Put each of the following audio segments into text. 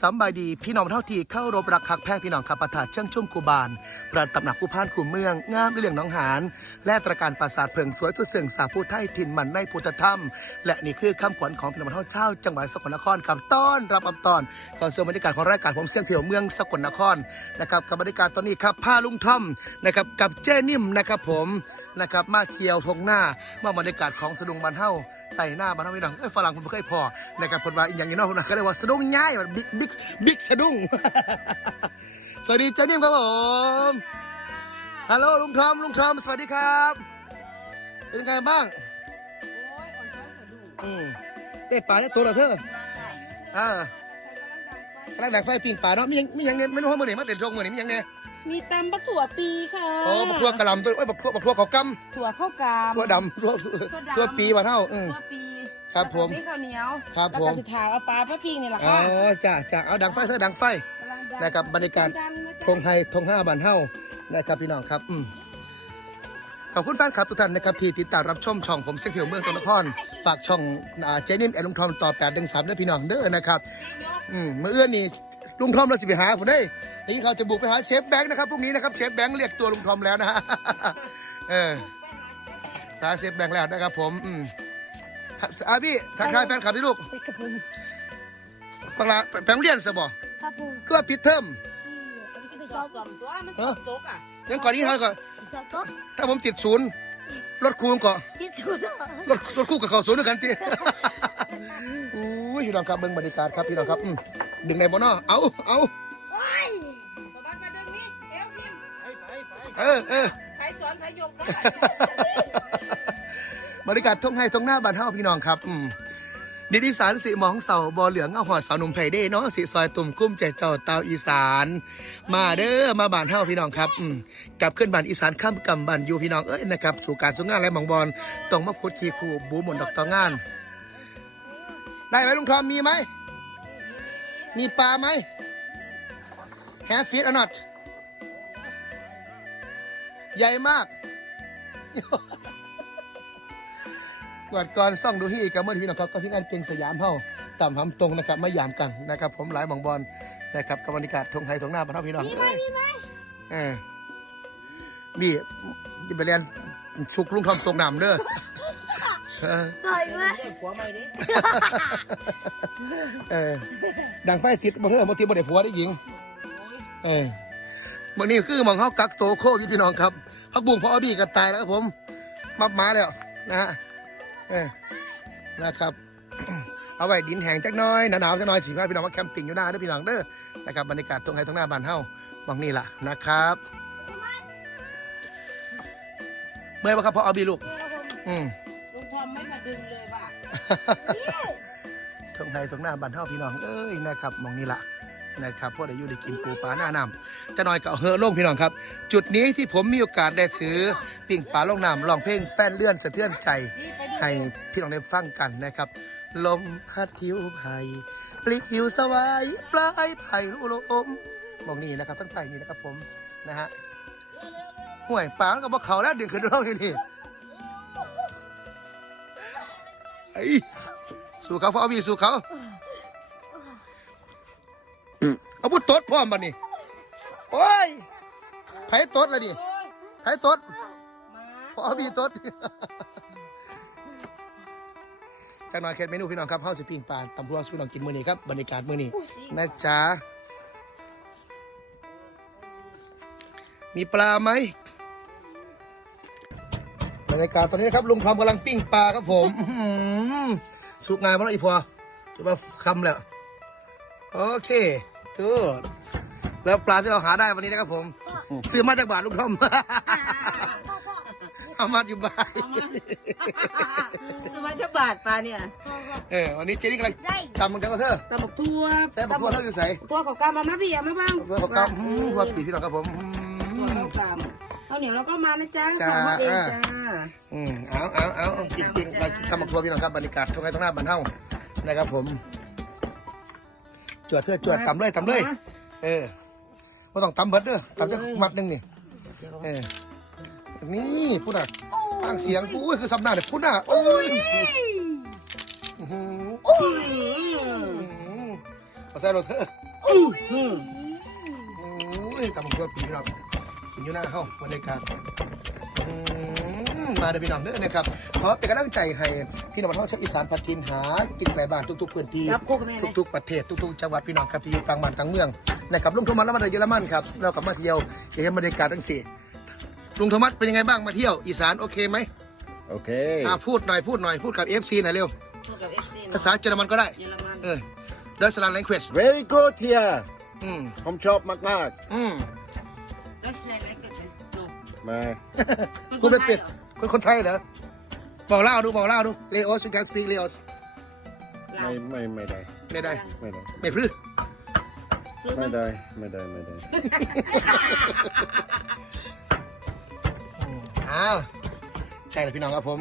สำบายดีพี่น้องเท่าทีเข้ารบรักหักแพร่พี่น้องขับประถาเชื่องชุ่มกูบาน ประตำหนักผู้พานขู่เมืองงามเรื่องน้องหานและตระการปราสาทเพิงสวยทุเสื่องสาผู้ไทยถิ่นมันในพุทธธรรม และนี่คือคำขวัญของพี่น้องเท่าเช่าจังหวัดสกลนครครับต้อนรับอัตอนก่อนส่วนบรรยากาศของรายการผมเสียงเพียวเมืองสกลนครนะครับกับบรรยากาศตอนนี้ครับผ้าลุงทอมนะครับกับเจ้นิ่มนะครับผมนะครับมาเที่ยวทงหน้ามาบรรยากาศของสะดุงบันเท่า ไต่หน้าบ้านเราพี่น้องเอ้ยฝรั่งผมไม่เคยพอนะครับคนว่าอหย่างนี้เนอกคนนั้นก็เรียกว่าสะดุ้งง่ายแบบบิ๊กบิ๊กบิ๊กสะดุ้งสวัสดีเจนิ่มครับผมฮัลโหลลุงทอมลุงทอมสวัสดีครับ เป็นไงบ้างอืมได้ปลาได้ตัวเหรอเธออ่ากำลังดักไฟปิ้งปลาเนาะมีหยังมีหยังเนี่ยไม่รู้ว่ามื่อไหร่มาเด็ดตรงมื่อไหร่มีหยังเนี่ย มีตำบักถั่วปีค่ะโอ้บักทั่วกระหลำตัวเอ้ยบักทั่วบักทั่วเขากถั่วข้าวกามำทั่วดำทั่วทั่วปีว่าเท่าอืมถั่วปีครับผมแล้วก็ข้าวเหนียวครับแล้วผมก็สุดท้ายเอาปลาพระพิงนี่แหละอ๋อค่ะจ้าจ้าเอาดังไฟเธอดังไฟกำลังดังนะครับบรรยากาศดังนะจ๊ะธงไทยธงห้าบันเฮ้านะครับพี่น้องครับอืมขอบคุณแฟนคลับทุกท่านนะครับที่ติดตามรับชมช่องผมเสียงเพียวเมืองสกลนครฝากช่องอ่าเจนิมแอนลุงทอมต่อแปดดึงสามด้วยพี่น้องเด้อนะครับ อืมเมื่อเอื้อนนี่ ลุงทอมเราจะไปหาผมได้นี่เขาจะบุกไปหาเชฟแบงค์นะครับพรุ่งนี้นะครับเชฟแบงค์เรียกตัวลุงทอมแล้วนะฮะเออตาเชฟแบงค์แล้วนะครับผมอืมอาพี่ทักทายแฟนคลับที่ลูกไปกับผมปังละแปลงเรียนซะบ่ครับผมก็ปิดเทอมสอบสอบตัวมันเอสออบโต๊ะอะยังก่อนนี้เขาก่อนสอบโต๊ะถ้าผมติดศูนย์รถครูผมก็ที่สุดรถรถคู่กับเขาศูนย์ด้วยกันตีอุ้ยพี่น้องครับเบิ่งบรรยากาศครับพี่น้องครับอืม ดึงในบ่เนอเอาเอาประมาณมาดึงนี่เอวพิมพ์เออเออใครสอนใครยกได้บรรยากาศทงให้ทงหน้าบ้านเฮาพี่น้องครับ อืมดิดิสานสีหมองเสาบอเหลืองเอาหอดเสาหนุ่มไผ่เด้เนาะสีซอยตุ่มกุ้มใจเจ้าเตาอีสาน มาเด้อมาบ้านเฮาพี่น้องครับอืมกลับขึ้นบ้านอีสานข้ามกำบ้านอยู่พี่น้องเอ้ยนะครับสู่การสู่งานและหมองบอลต้องมาคุดทีคู่บูหมุนดอกตองงาน ได้ไหมลุงทอมมีไหม มีปลาไหมแฮฟิตอนอตใหญ่มากกวดก่อนซ่องดูที่กับเมื่อที่พี่น้องครับก็ที่งานเก่งสยามเฮาต่ำหำตรงนะครับมายามกันนะครับ ผมหลายหมองบอลนะครับกับบรรยากาศทงไทยทงหน้าบ้านเฮาพี่น้องมีไหมมีไหมเออมีจะไปเรียน ชุกลุงทอมตกน้ำเด้อเออปล่อยมาเออดังไฟติดบ่เถอะบ่ติดบ่ได้ผัวได้หญิง เออมื่อนี้คือหมองเขากักโตวโควิดพี่น้องครับพักบุ้งพอบี้ก็ตายแล้วครับผมมับหมาแล้วนะฮะเออนะครับ เอาไว้ดินแห้งจักหน้อยหนาวๆจักหน้อยสิพาพี่น้องมาแคมปิ้งอยู่หน้าเด้อพี่น้องเด้อนะครับบรรยากาศตรงไหนตรงหน้าบ้านเฮาบางนี่ล่ะนะครับ เมื่อยปะครับพอเอาบีลูก อืมลุงทอมไม่มาดึงเลยว่ะทงไทยทงหน้าบ้านเฮาพี่น้องเอ้ยนะครับมองนี่ละนะครับพวกได้อยู่ได้กินปูปลาหน้าน้ำจะน้อยก็เอาเฮอลงพี่น้องครับ จุดนี้ที่ผมมีโอกาสได้ถือปิ่งปลาลงน้ำร้องเพลงแฟนเลื่อนสะเทือนใจให้พี่น้องได้ฟังกันนะครับ ลมพัดทิวไผ่ปลิวสวายปลายไผ่ลูลมมองนี่นะครับตั้งใจนี่นะครับผมนะฮะ ห่วยปลามันก็บอกเขาแล้วดึงขึ้นร้องอยู่นี่ไอ้สู้เขาพ่อพี่สู้เขาเอาพุทตดพร้อมบัดนี้โอ้ยไผ่ตดเลยดิไผ่ตดพ่อพี่ตดจากหน่อยเค็ดเมนูพี่น้องครับข้าวสิปิ้งปลาตำพวงสู้น้องกินมื้อนี้ครับบรรยากาศมื้อนี้นะจ๊ะมีปลาไหม รรยากาศตอนนี้นะครับลุงทอมกำลังปิ้งปลาครับผมอื้อหือสุกงานเพราะอีพอจะมาคำแล้ว โอเคกูดแล้วปลาที่เราหาได้วันนี้นะครับผมซื้อมาจากบาทลุงทอมเอามาอยู่บ้านคือว่าจักบาทปลาเนี่ยเออวันนี้เจนี่กำลังทำมึงเจ้าเธอตำบักทั่วใส่บักทั่วเท่าอยู่ใส่ตัวของกามมามาพี่เอามาบ้างบักทั่วเขากำอืมหัวปีพี่น้องครับผมอืตัวมของกาม ข้าวเหนียวเราก็มานะจ๊ะจ้าของเขาเองจ้า อืมเอาเอาเอาเอาจริงจริงๆเราทำบักทั่วพี่น้องครับบรรยากาศตรงไหนตรงหน้าบ้านเฮานะครับ ผม จวดเถอะจวดตำเลยตำเลย เออไม่ต้องตำเบิดเด้อตำจะมัดหนึงนี่เออนี่พูดอะฟังเสียงอุ้ยคือสำนักเนี่ยพูดอะโอ้ยอื้อหือโอ้ยมาใส่รถเถอะอืมโอ้ยตำบักตัวปีเรากิ นอยู่หน้าเฮ้าบรรยากาศอืมมาเด้อพี่น้องเด้อนะครับขอเป็นกำลังใจให้พี่น้องท่องชาวอีสานพัฒนหากินไก่บ้านทุกๆพื้นที่รับคู่กับแม่เลยทุกๆประเทศทุกๆจังหวัดพี่น้องครับที่อยู่ต่างบ้านต่างเมืองนะครับลุงโทมัสแล้วมาจากเยอรมันครับเรากลับมาเที่ยวเห็นบรรยากาศทั้งสี่ลุงโทมัสเป็นยังไงบ้างมาเที่ยวอีสานโอเคไหม Okay. อ่าพูดหน่อยพูดหน่อยพูดกับเอฟซีหน่อยเร็วคู่กับเอฟซีภาษาเยอรมันก็ได้เยอรมันเออดัชลันแลงเควช Very good here. อืมผมชอบมากอืมแล้ว มา คุณเป็นเป็ดคุณคนไทยเหรอบอกเล่าดูบอกเล่าดูเลโอส you can speak เลโอสลาไม่วไม่ไม่ได้ ไม่ได้ ไม่ได้ ไม่พรื้ไม่ได้ ไม่ได้ ไม่ได้อ้าวใช่เลยพี่น้องครับผม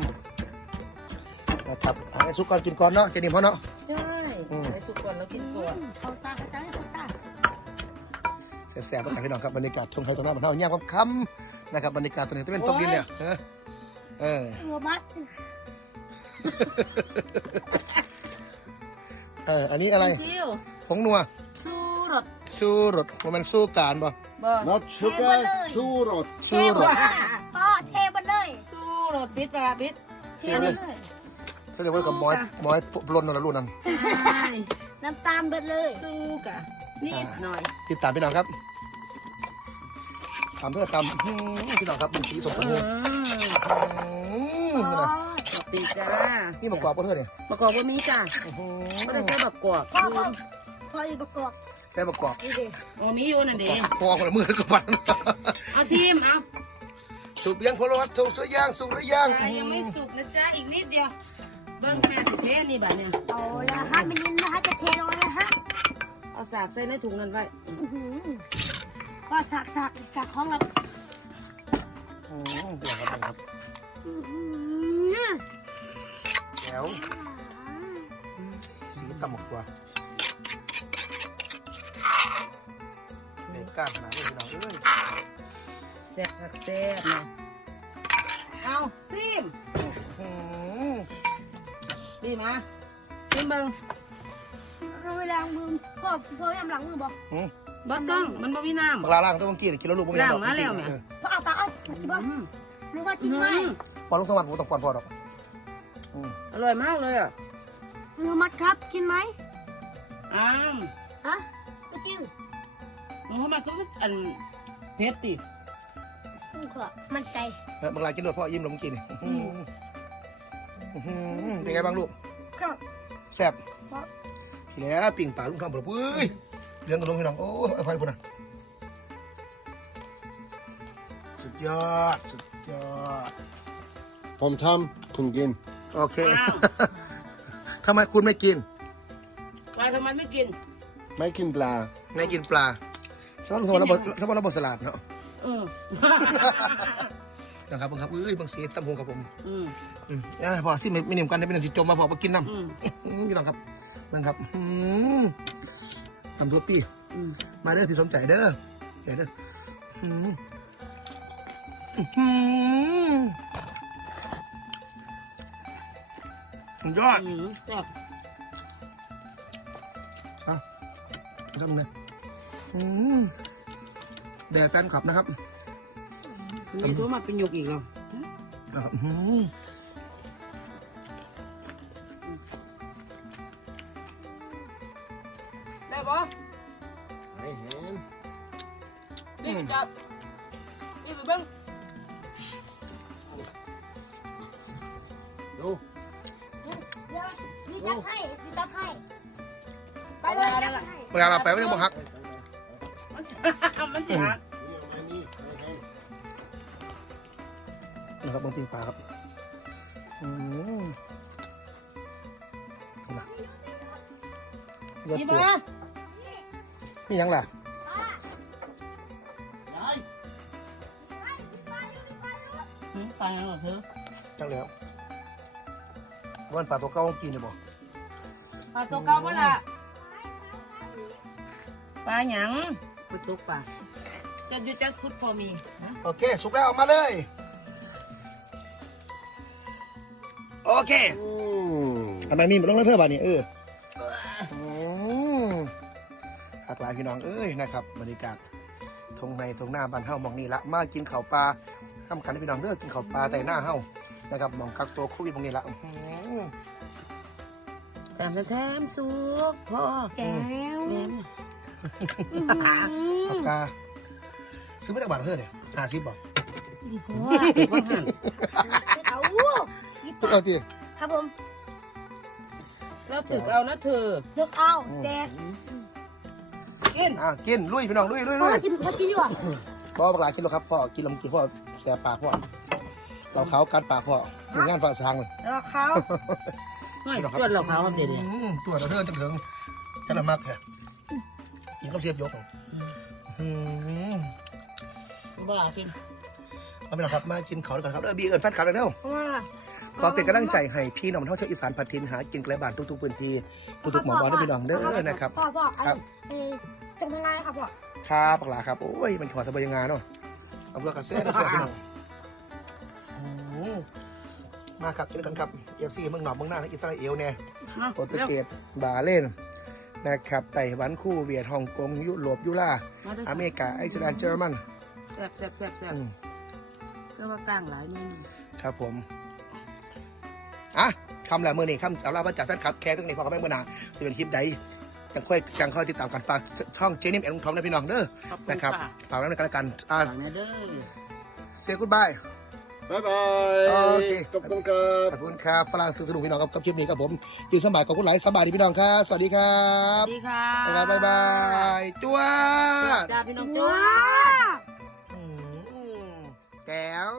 นะครับเอาให้สุกก่อนกินก่อนเนาะเจนี่พ่อเนาะ ใช่อืมไปสุกก่อนแล้วกินก่อนเขาตาเขาตาเขาตาแสบๆตั้งแต่พี่น้องครับบรรยากาศทงไทยตรงหน้าบรรเทาเงียบคำๆ นะครับบรรยากาศตรงนี้จะเป็นตกดินเนี่ยเออเออหัวมัดเอออันนี้อะไรคิวผงนัวสู้รถสู้รถมันสู้การบ่บ่ not sugar สู้รสสู้รถพ่อเทมันเลยสู้รถปิดปลาปิดเทมันเลยเขาเรียกว่ากับมอยมอยปล้นนั่นแหละลูกนั่นน้ำตาลเบิดเลยสู้กะนิดหน่อย ติดตามพี่น้องครับ ตามเพื่อตามอื้อพี่น้องครับเป็นสีสมบูรณ์อืเนี่ยมอื้อนี่นะขอบปีจ้านี่มากรอบเพื่อนเนี่ยประกอบว่ามีจ้าอื้อหืก็ได้อใช้แบบกรอบพ่อพ่อพ่ออีกประกอบได้ประกอบนี่ดิโอ้มีอยู่นั่นเองพอคนละมือก็มันเอาซิมเอาสุกยังพลวัตถุสุกย่างสุกหรือยังอ่ายังไม่สุกนะจ๊ะอีกนิดเดียว เบิ้งแม่สิเทนี่บ่าเนี่ยเอาละฮะมันยินนะฮะจะเทลงเลยฮะเอาสากใส่ในถุงนั้นไว้ อื้อหือ พ่อสักสักสักของเราอืมเดี๋ยวครับครับแล้วสีต่ำกว่าเด็กก้าขนาดนี้พี่น้องเอ้ยแซ่บคักแซ่บนะเอาซิมดีมาซิมเบิ้งเราเวลามือพ่อพ่อยำหลังมือบอก บ่ต้องมันบ่มีน้ำบักลาล่างตัวเมื่อกี้นี่กินแล้วลูกบ่มีหยังดอกล้างมาแล้วแม่เออพ่อเอาตาเอาบอกอืมนึกว่ากินไม่พอลุงสวัสดิ์ผมต้องปอนพอดอกอืมอร่อยมากเลยอะมือมัดครับกินไหมอ้าวฮะไม่กินหนูมาก็อันเผ็ดติกูก็มันใจแล้วบักลากินด้วยพ่อยิ้มลงเมื่อกี้นี่อื้อหืออื้อหือเป็นไงบ้างลูกครับแซ่บทีแล้วปิ่งปลาลุงทำแบบเฮ้ย เลี้ยงกับลุงพี่น้องโอ้ยไฟพุ่นนะสุดยอด สุดยอด ผมทำคุณกิน โอเคทำไมคุณไม่กิน ปลาทำไมไม่กิน ไม่กินปลา ไม่กินปลาสมมติเราบสมมติเราบสลัดเนาะเออ นะครับบังครับเอ้ยบางสีตำหงครับผมอืมอืมอ่าพอสิไม่ไม่หนิ่มกันได้ไม่หนึ่งจิจมมาพอมากินน้ำ อืม อืมพี่น้องครับเบิ่งครับอืม ทำทั่วปีอืมมาเด้อพี่สมใจเด้อเดี๋ยวเด้ออืมอืมสุดยอดอืมแซ่บอะทำเลยอืมแด่แฟนคลับนะครับมีตัวมาเป็นหยกอีกแล้วนะครับ ได้ปะไม่เห็นนี่จับนี่ไปเบิ้งดูเดี๋ยวมีจับให้มีจับให้ไปเลยจับให้เวลาเราไปไม่ต้องบอกฮักมันสิฮะนี่เอาไว้นี่เอาไว้นะครับบางปีปลาครับอืมนะยอดนี่ตัว ปะนี่ยังล่ะอืมปลาเหรอเธอจังแล้ววันปลาตัวเก่าของกินเนี่ยบอกปลาตัวเก่าปะล่ะปลาหยังปลาตุกปลาจะอยู่จัดฟุตฟอร์มีโอเค สุกแล้วออกมาเลย โอเค อืมทำไมมีมันต้องเลือกเธอบาทนี่เออ หลายพี่น้องเอ้ยนะครับบรรยากาศทงในทงหน้าบ้านเฮาหมองนี่ละมากินข้าวปลาทำกันให้พี่น้องเด้อกินข้าวปลาแต่หน้าเฮานะครับหมองกักตัวโควิดหมองนี่ละอื้อหือแถมแถมสุกพ่อแจ๋วแม่นปากกาซื้อมาจากบ้านเพื่อนเนี่ยห้าสิบบอกว่าถือว่าหันเอายิบทุกเอาทีครับผมแล้วถึกเอานะเธอยกเอาแดก กินอะกินลุยพี่น้องลุยลุยพ่ลุอยกินพ่อกินดีกว่าพ่อปากหลายกินแล้วครับพ่อกินลำกินพ่อแสบปากพ่อเราเขากัดปากพ่อหน่วยงานฝ่าสางเลยแล้วเขาไม่ชวนเราเขาเอาเดี๋ยวนี้อืมตัวเราเธอจะถึงจะละมากแค่กินกับเสียบยกอืมบ้ากินเอาไปหน่อยครับมากินเขาด้วยกันครับเออบีเอิญแฟนคลับเลยเร็วเพราะว่าขอเป็นกำลังใจให้พี่น้องท่องเที่ยวอีสานพัทินหากินไกลบ้านทุกๆพื้นที่ทุกๆหมู่บ้านด้วยพี่น้องเด้อนะครับพ่อพ่อครับ เออตรงทางไงครับพ่อครับปากหลาครับ โอ้ย มันขอสบายงานเนาะเอาเพื่อกระเซ็นกระเซ็นพี่น้องอืมมาครับเจอกันครับเอฟซีเมืองหนอกเมืองหน้าและอิสราเอลเนี่ย โปรตุเกสบาห์เลนนะครับไต้หวันคู่เวียดฮ่องกงยุโรปยุล่าอเมริกาไอซ์แลนด์เยอรมันแซ่บแซ่บแซ่บแซ่บอืมก็ว่ากลางหลายเมนูครับผมอะคำแหละมือนี่คำสำหรับว่าจากแฟนคลับแคร์ตั้งนี้พอเขาแม่งเมื่อหนาจะเป็นคลิปใด จังค่อยจังค่อยติดตามกันฝากช่องเจนิมแอนลุงทอมนะพี่น้องเด้อขอบคุณนะครับค่ะ ฝากไว้ในกันแล้วกันอ่าฝากนะเด้อ เสียกูดบาย บ๊ายบายโอเค ขอบคุณครับ ขอบคุณครับฝรั่งสนุกพี่น้องครับกับคลิปนี้ครับผมดีสบายขอบคุณหลายสบายดีพี่น้องครับ สวัสดีครัสบวัสดีค่ะบ๊ายบายบ๊ายบายจ้วจ้าพี่น้องจ้าว้าอืมแก้ว